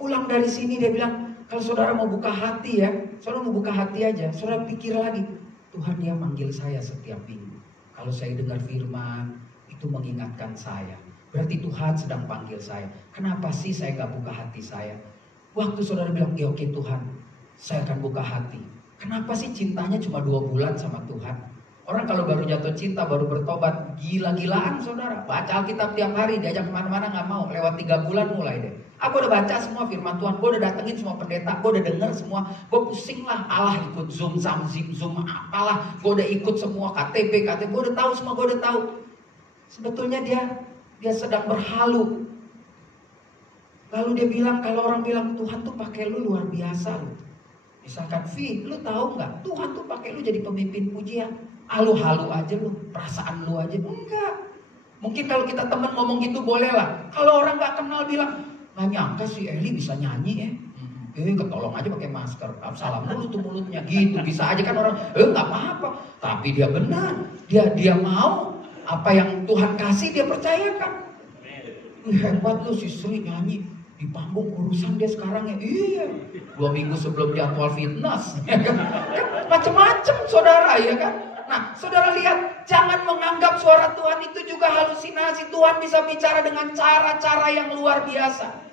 Pulang dari sini dia bilang, kalau saudara mau buka hati ya, saudara mau buka hati aja, saudara pikir lagi, Tuhan dia manggil saya setiap minggu. Kalau saya dengar firman, itu mengingatkan saya. Berarti Tuhan sedang panggil saya. Kenapa sih saya gak buka hati saya? Waktu saudara bilang, ya oke Tuhan, saya akan buka hati. Kenapa sih cintanya cuma 2 bulan sama Tuhan? Orang kalau baru jatuh cinta, baru bertobat, gila-gilaan saudara. Baca Alkitab tiap hari, diajak kemana-mana gak mau. Lewat 3 bulan mulai deh. Aku udah baca semua firman Tuhan, gue udah datengin semua pendeta, gue udah denger semua. Gue pusing lah, Allah ikut Zoom, Zoom apalah. Gue udah ikut semua KTP, gue udah tahu semua, gue udah tahu. Sebetulnya dia sedang berhalu. Lalu dia bilang, kalau orang bilang Tuhan tuh pakai lu luar biasa lu. Misalkan, Vi, lu tahu nggak? Tuhan tuh pakai lu jadi pemimpin pujian. Halu-halu aja lu, perasaan lu aja. Enggak. Mungkin kalau kita teman ngomong gitu boleh lah. Kalau orang nggak kenal bilang, nggak nyangka si Eli bisa nyanyi ya. Ketolong aja pakai masker. Salam dulu tuh mulutnya. Gitu bisa aja kan orang. Nggak apa-apa. Tapi dia benar. Dia mau apa yang Tuhan kasih dia percayakan. Hebat lu si Sri nyanyi. Di panggung urusan dia sekarang ya. Iya. 2 minggu sebelum jadwal fitness. Ya kan? Macam-macam saudara ya kan. Nah saudara lihat. Jangan menganggap suara Tuhan itu juga halusinasi. Tuhan bisa bicara dengan cara-cara yang luar biasa.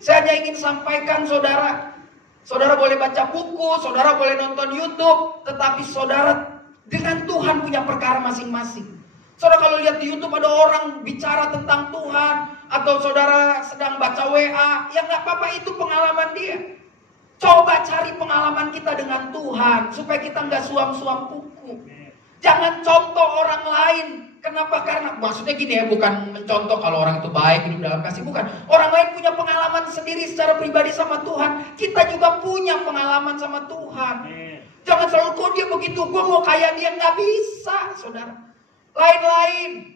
Saya hanya ingin sampaikan saudara. Saudara boleh baca buku. Saudara boleh nonton YouTube. Tetapi saudara dengan Tuhan punya perkara masing-masing. Saudara kalau lihat di YouTube ada orang bicara tentang Tuhan, atau saudara sedang baca WA, ya nggak apa-apa, itu pengalaman dia. Coba cari pengalaman kita dengan Tuhan, supaya kita nggak suam-suam kuku. Jangan contoh orang lain. Kenapa? Karena maksudnya gini ya, bukan mencontoh kalau orang itu baik, hidup dalam kasih, bukan. Orang lain punya pengalaman sendiri secara pribadi sama Tuhan. Kita juga punya pengalaman sama Tuhan. Jangan selalu kok dia begitu, gue mau kayak dia, nggak bisa, saudara. Lain-lain.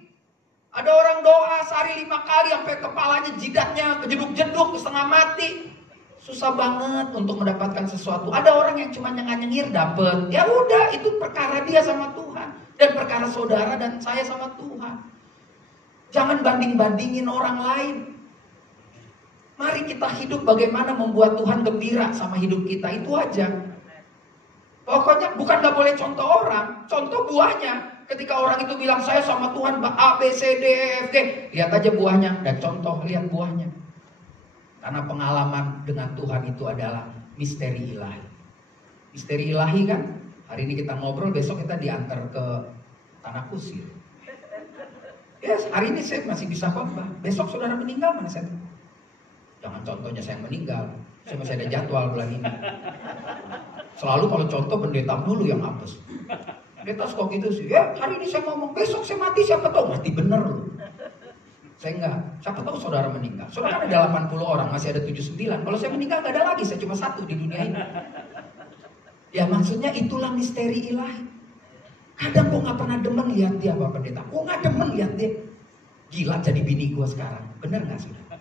Ada orang doa sehari 5 kali sampai kepalanya, jidatnya kejeduk-jeduk, setengah mati. Susah banget untuk mendapatkan sesuatu. Ada orang yang cuma nyengir dapet. Ya udah, itu perkara dia sama Tuhan. Dan perkara saudara dan saya sama Tuhan. Jangan banding-bandingin orang lain. Mari kita hidup bagaimana membuat Tuhan gembira sama hidup kita. Itu aja. Pokoknya bukan gak boleh contoh orang, contoh buahnya. Ketika orang itu bilang saya sama Tuhan A, B, C, D, E, F, G, lihat aja buahnya dan contoh, lihat buahnya. Karena pengalaman dengan Tuhan itu adalah misteri ilahi. Misteri ilahi kan, hari ini kita ngobrol, besok kita diantar ke Tanah Kusir. Yes, hari ini saya masih bisa khotbah, besok saudara meninggal mana saya? Jangan contohnya saya meninggal, saya masih ada jadwal bulan ini. Selalu kalau contoh pendeta dulu yang hapus. Pendeta kok gitu sih, ya hari ini saya ngomong, besok saya mati, siapa tahu mati bener loh. Saya enggak, siapa tahu saudara meninggal. Saudara kan ada 80 orang, masih ada 79. Kalau saya meninggal gak ada lagi, saya cuma 1 di dunia ini. Ya maksudnya itulah misteri ilahi. Kadang gue gak pernah demen lihat dia Bapak Pendeta. Gue gak demen lihat dia. Gila jadi bini gue sekarang. Bener gak saudara?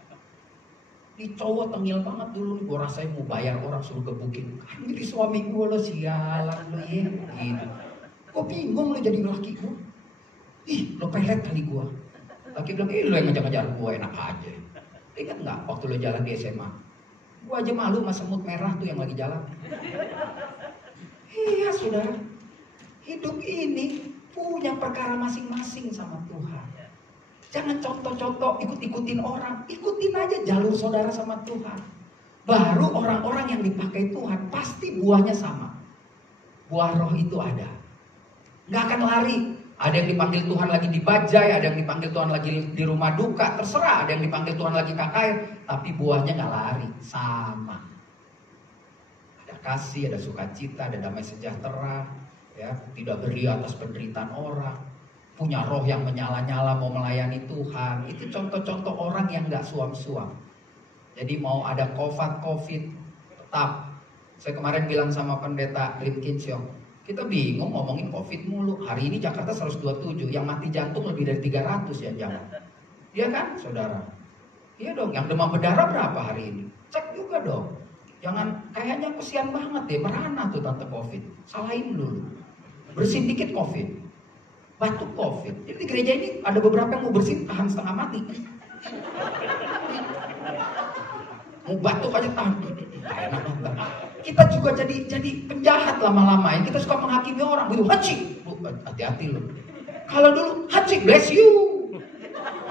Ini cowok tengil banget dulu, gue rasain mau bayar orang suruh gebukin. Kan jadi suami gue lo, sialan lo ya. Gitu. Gue bingung lo jadi laki gue. Ih lo pelet kali gue. Laki bilang, lo yang ngejar-ngejar gue, enak aja. Ingat gak waktu lo jalan di SMA? Gue aja malu sama semut merah tuh yang lagi jalan. Iya saudara. Hidup ini punya perkara masing-masing sama Tuhan. Jangan contoh-contoh ikut-ikutin orang. Ikutin aja jalur saudara sama Tuhan. Baru orang-orang yang dipakai Tuhan pasti buahnya sama. Buah roh itu ada. Gak akan lari. Ada yang dipanggil Tuhan lagi di Bajai, ada yang dipanggil Tuhan lagi di rumah duka, terserah. Ada yang dipanggil Tuhan lagi KKR, tapi buahnya gak lari, sama. Ada. kasih, ada sukacita, ada damai sejahtera, ya, tidak beri atas penderitaan orang, punya roh yang menyala-nyala mau melayani Tuhan. Itu contoh-contoh orang yang nggak suam-suam. Jadi mau ada COVID, tetap. Saya kemarin bilang sama pendeta Lim Kin Siong, kita bingung ngomongin COVID mulu. Hari ini Jakarta 127, yang mati jantung lebih dari 300 ya jangan. Iya kan, saudara? Iya dong, yang demam berdarah berapa hari ini? Cek juga dong. Jangan, kayaknya kesian banget deh, merana tuh tante COVID. Salahin dulu. Bersihin dikit COVID. Batuk COVID. Jadi di gereja ini ada beberapa yang mau bersihin tahan setengah mati. Mau batuk aja tahan. Enak banget. Kita juga jadi penjahat lama-lama ya. Kita suka menghakimi orang. Begitu, haci. Hati-hati loh. Kalau dulu, haci, bless you.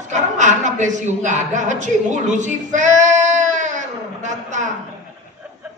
Sekarang mana bless you? Nggak ada. Haci, Lucifer datang.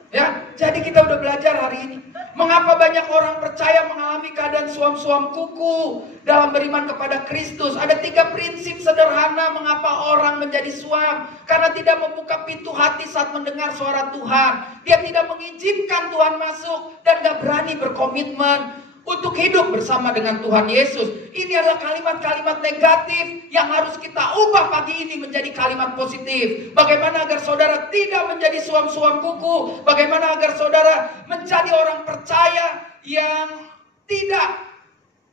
Ya, jadi kita udah belajar hari ini. Mengapa banyak orang percaya mengalami keadaan suam-suam kuku dalam beriman kepada Kristus? Ada 3 prinsip sederhana mengapa orang menjadi suam. Karena tidak membuka pintu hati saat mendengar suara Tuhan. Dia tidak mengizinkan Tuhan masuk dan gak berani berkomitmen untuk hidup bersama dengan Tuhan Yesus. Ini adalah kalimat-kalimat negatif yang harus kita ubah pagi ini menjadi kalimat positif. Bagaimana agar saudara tidak menjadi suam-suam kuku? Bagaimana agar saudara menjadi orang percaya yang tidak,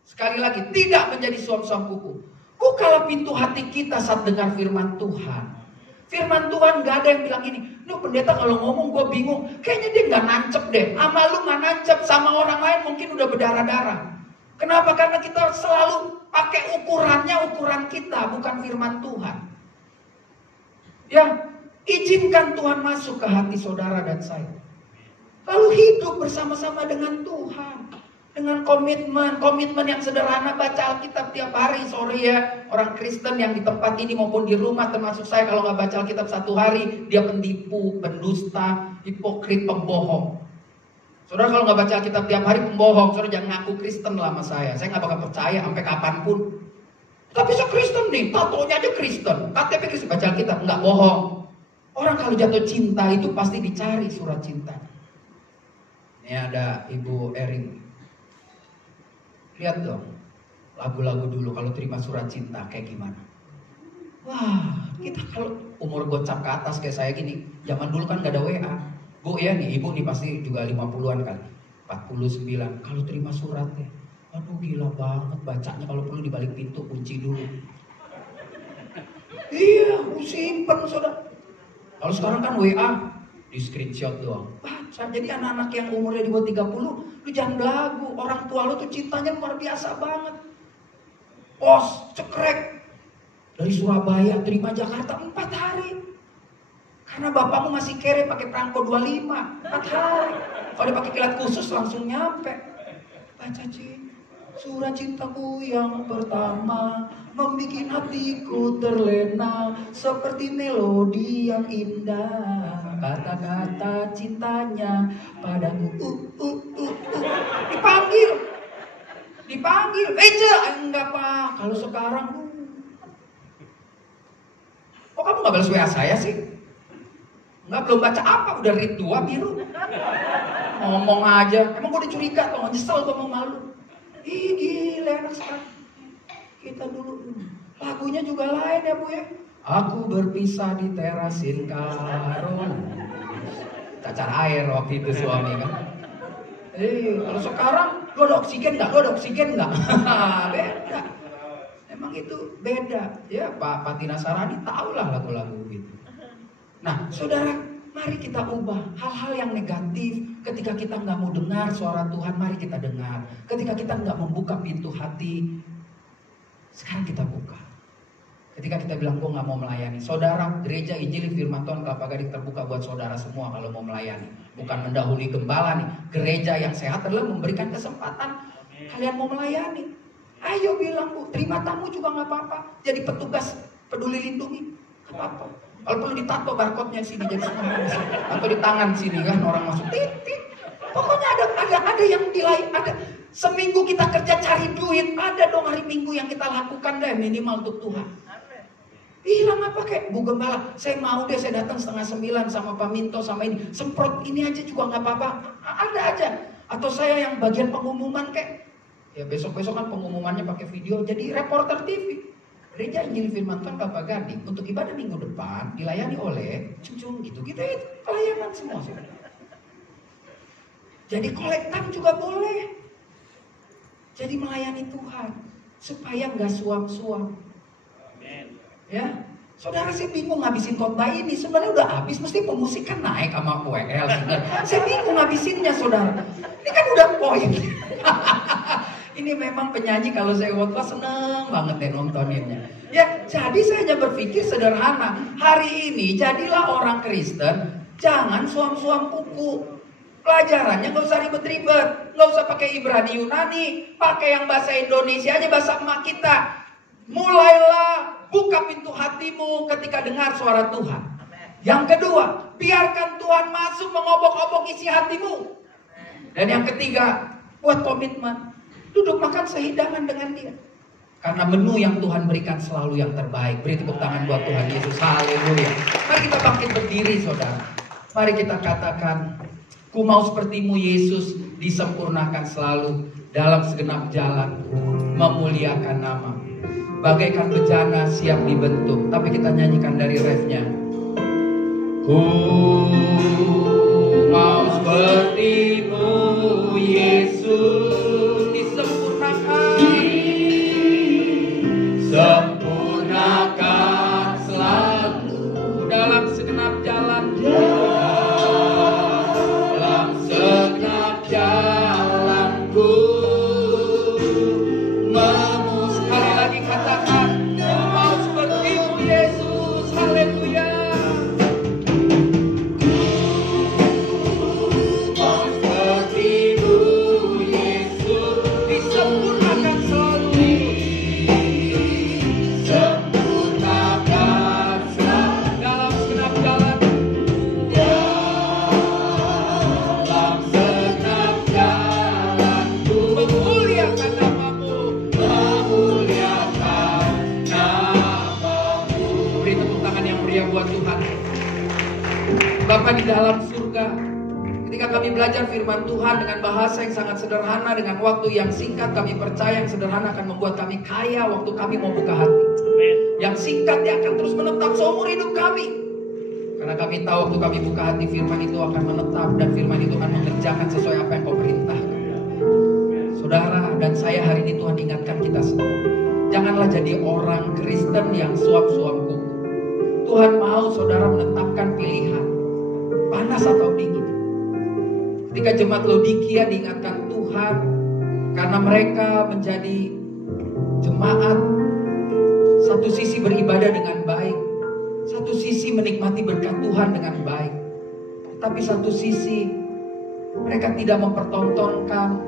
sekali lagi, tidak menjadi suam-suam kuku. Bukalah pintu hati kita saat dengar firman Tuhan. Firman Tuhan gak ada yang bilang gini, "Nuh pendeta kalau ngomong gue bingung, kayaknya dia gak nancep deh. Sama lu gak nancep, sama orang lain mungkin udah berdarah-darah." Kenapa? Karena kita selalu pakai ukuran kita, bukan firman Tuhan. Ya, izinkan Tuhan masuk ke hati saudara dan saya. Lalu hidup bersama-sama dengan Tuhan. Dengan komitmen yang sederhana, baca Alkitab tiap hari. Sorry ya, orang Kristen yang di tempat ini maupun di rumah termasuk saya, kalau nggak baca Alkitab 1 hari, dia penipu, pendusta, hipokrit, pembohong. Saudara kalau nggak baca Alkitab tiap hari, pembohong. Saudara jangan ngaku Kristen lah sama saya nggak bakal percaya sampai kapanpun. Tapi saya Kristen nih, tatonya aja Kristen, KTP Kristen, baca Alkitab, nggak bohong. Orang kalau jatuh cinta itu pasti dicari surat cinta. Ini ada Ibu Erin. Lihat dong, lagu-lagu dulu kalau terima surat cinta kayak gimana. Wah, kita kalau umur gocap ke atas kayak saya gini, zaman dulu kan gak ada WA. Bu ya nih, ibu nih pasti juga 50-an kali, 49. Kalau terima suratnya, aduh gila banget bacanya, kalau perlu di balik pintu kunci dulu. Iya, simpen saudara. Kalau sekarang kan WA, di screenshot doang. Baca, jadi anak-anak yang umurnya di bawah 30, lu jangan belagu. Orang tua lu tuh cintanya luar biasa banget. Pos, cekrek. Dari Surabaya terima Jakarta 4 hari. Karena bapakmu masih kere pakai perangko 25, 4 hari. Kalau dia pakai kilat khusus langsung nyampe. Baca surat cintaku yang pertama, membikin hatiku terlena seperti melodi yang indah. Kata-kata cintanya padaku. Dipanggil. Enggak pak. Kalau sekarang, kok kamu nggak balas WA saya sih? Nggak, belum baca apa? Udah read 2 biru. Ngomong aja. Emang gue udah curiga kok, nyesel gue mau malu. Ih gila anak sekarang. Kita dulu lagunya juga lain ya bu ya. Aku berpisah di terasin Karol. Cacar air waktu itu suami kan. Kalau sekarang lu ada oksigen nggak? Beda. Emang itu beda. Ya Pak Tina Sarani tahu lah lagu-lagu gitu. Nah saudara, mari kita ubah hal-hal yang negatif. Ketika kita nggak mau dengar suara Tuhan, mari kita dengar. Ketika kita nggak membuka pintu hati, sekarang kita buka. Ketika kita bilang gue nggak mau melayani, saudara, gereja Injil Firman Tuhan Kelapa Gading terbuka buat saudara semua kalau mau melayani. Bukan mendahului gembala nih. Gereja yang sehat adalah memberikan kesempatan kalian mau melayani. Ayo bilang bu, terima tamu juga nggak apa-apa. Jadi petugas peduli lindungi, nggak apa-apa. Kalau perlu ditato barcode-nya sini jadi semua bisa. Atau di tangan sini kan orang masuk titik. Pokoknya ada yang nilai, ada. Seminggu kita kerja cari duit, ada dong hari Minggu yang kita lakukan deh minimal untuk Tuhan. Bilang apa kek, Bu Gembala, saya mau deh, saya datang 8:30 sama Pak Minto sama ini. Semprot ini aja juga nggak apa-apa, ada aja. Atau saya yang bagian pengumuman kek. Ya besok-besok kan pengumumannya pakai video, jadi reporter TV. Gereja Injil Firman Tuhan Bapak Gading untuk ibadah minggu depan dilayani oleh cung gitu itu pelayanan semua. Jadi kolektan juga boleh. Jadi melayani Tuhan supaya nggak suam-suam. Ya, saudara, saya bingung ngabisin khotbah ini. Sebenarnya udah habis, mesti pemusik kan naik sama WL. Saya bingung ngabisinnya, saudara. Ini kan udah poin. Ini memang penyanyi kalau saya khotbah seneng banget deh nontoninnya. Ya, jadi saya hanya berpikir sederhana. Hari ini jadilah orang Kristen, jangan suam-suam kuku. Pelajarannya gak usah ribet-ribet, gak usah pakai Ibrani Yunani, pakai yang bahasa Indonesia aja, bahasa emak kita. Mulailah buka pintu hatimu ketika dengar suara Tuhan. Yang kedua, biarkan Tuhan masuk mengobok-obok isi hatimu. Dan yang ketiga, buat komitmen. Duduk makan sehidangan dengan dia. Karena menu yang Tuhan berikan selalu yang terbaik. Beri tepuk tangan buat Tuhan Yesus. Haleluya. Mari kita bangkit berdiri, saudara. Mari kita katakan, ku mau sepertimu Yesus, disempurnakan selalu dalam segenap jalan, memuliakan nama. Bagaikan bejana siap dibentuk. Tapi kita nyanyikan dari refnya. Ku mau sepertimu Yesus, disempurnakan, sempurnakan selalu dalam segenap jalan, dalam segenap jalanku. Sekali lagi katakan, ku mau sepertimu Yesus. Haleluya. Bapa di dalam surga, ketika kami belajar firman Tuhan dengan bahasa yang sangat sederhana, dengan waktu yang singkat, kami percaya yang sederhana akan membuat kami kaya waktu kami mau buka hati. Yang singkat dia akan terus menetap seumur hidup kami. Karena kami tahu waktu kami buka hati, firman itu akan menetap dan firman itu akan mengerjakan sesuai apa yang kau perintahkan. Saudara dan saya hari ini Tuhan ingatkan kita semua, janganlah jadi orang Kristen yang suam-suam kuku. Tuhan mau saudara menetapkan pilihan, panas atau dingin. Ketika jemaat Laodikia diingatkan Tuhan, karena mereka menjadi jemaat, satu sisi beribadah dengan baik, satu sisi menikmati berkat Tuhan dengan baik, tapi satu sisi mereka tidak mempertontonkan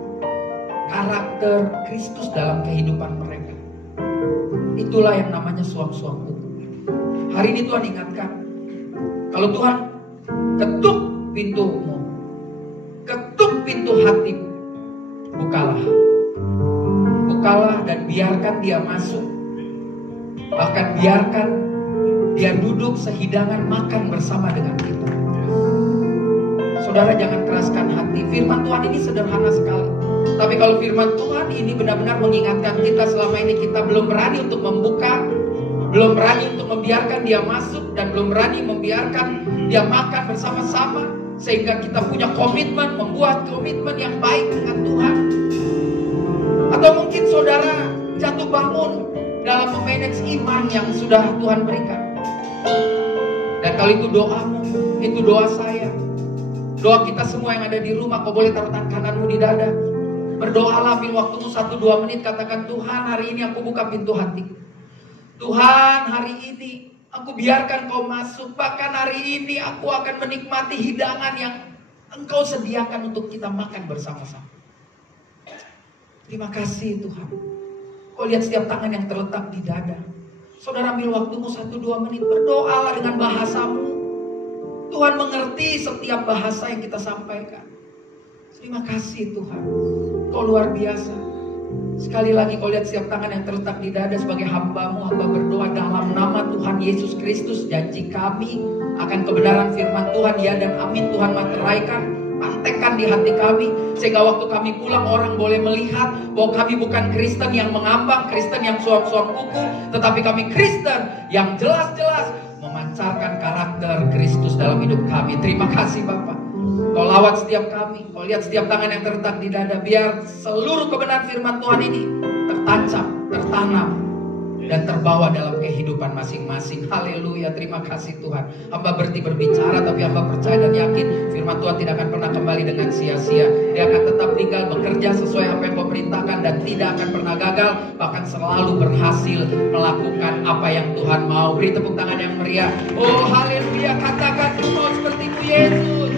karakter Kristus dalam kehidupan mereka. Itulah yang namanya suam-suam kuku. Hari ini Tuhan ingatkan, kalau Tuhan ketuk pintumu, ketuk pintu hatimu, bukalah. Bukalah dan biarkan dia masuk. Bahkan biarkan dia duduk sehidangan makan bersama dengan kita. Saudara jangan keraskan hati. Firman Tuhan ini sederhana sekali. Tapi kalau firman Tuhan ini benar-benar mengingatkan kita, selama ini kita belum berani untuk membuka, belum berani untuk membiarkan dia masuk, dan belum berani membiarkan dia makan bersama-sama, sehingga kita punya komitmen, membuat komitmen yang baik dengan Tuhan. Atau mungkin saudara jatuh bangun dalam memanage iman yang sudah Tuhan berikan. Dan kalau itu doamu, itu doa saya, doa kita semua yang ada di rumah, kau boleh taruh tangan kananmu di dada. Berdoalah, ambil waktumu 1-2 menit, katakan, Tuhan hari ini aku buka pintu hati. Tuhan hari ini aku biarkan kau masuk. Bahkan hari ini aku akan menikmati hidangan yang engkau sediakan untuk kita makan bersama-sama. Terima kasih Tuhan. Kau lihat setiap tangan yang terletak di dada. Saudara ambil waktumu 1-2 menit, berdoalah dengan bahasamu. Tuhan mengerti setiap bahasa yang kita sampaikan. Terima kasih Tuhan. Kau luar biasa. Sekali lagi kau lihat setiap tangan yang terletak di dada sebagai hamba-Mu, hamba berdoa dalam nama Tuhan Yesus Kristus. Janji kami akan kebenaran firman Tuhan, ya dan amin Tuhan materaikan, pantekkan di hati kami, sehingga waktu kami pulang orang boleh melihat bahwa kami bukan Kristen yang mengambang, Kristen yang suap-suap kuku, tetapi kami Kristen yang jelas-jelas memancarkan karakter Kristus dalam hidup kami. Terima kasih Bapak. Kau lawat setiap kami, kau lihat setiap tangan yang terletak di dada, biar seluruh kebenaran firman Tuhan ini tertancap, tertanam, dan terbawa dalam kehidupan masing-masing. Haleluya, terima kasih Tuhan. Hamba berbicara, tapi hamba percaya dan yakin firman Tuhan tidak akan pernah kembali dengan sia-sia. Dia akan tetap tinggal bekerja sesuai apa yang kau perintahkan, dan tidak akan pernah gagal, bahkan selalu berhasil melakukan apa yang Tuhan mau. Beri tepuk tangan yang meriah. Oh haleluya, katakan ku mau seperti-Mu Yesus.